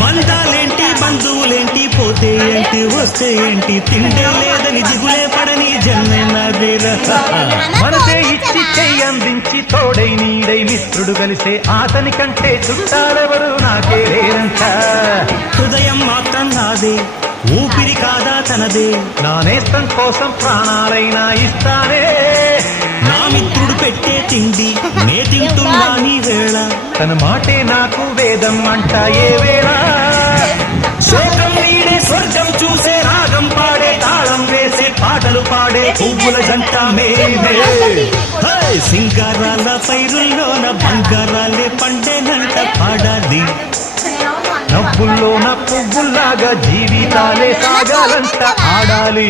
బంధాలేంటి బంధువులేంటి పోతే ఏంటి వస్తే ఏంటి తిండే లేదని దిగులే పడని జన్మేరా. మనసే ఇచ్చి చెయ్యి అందించి తోడై నీడై మిత్రుడు కలిసే అతని కంటే చుట్టాలెవరు నాకే లేరంట. హృదయం మాత్రం నాదే ఊపిరి కాదా తనదే, నా నేస్తం కోసం ప్రాణాలైనా ఇస్తానే. నా మిత్రుడు పెట్టే తిండి నే తింటున్నా నీ వేళ, తన మాటే నాకు వేదం అంట ఏ వేళ. శోకం నీడే స్వర్గం చూసే రాగం పాడే తాళం వేసే పాటలు పాడే పువ్వుల జంట మేమే. సింగారాల పైరుల్లోన బంగారాలే పండేనంట పాడాలి. నవ్వుల్లోన పువ్వుల్లాగా జీవితాలే సాగాలంట ఆడాలి.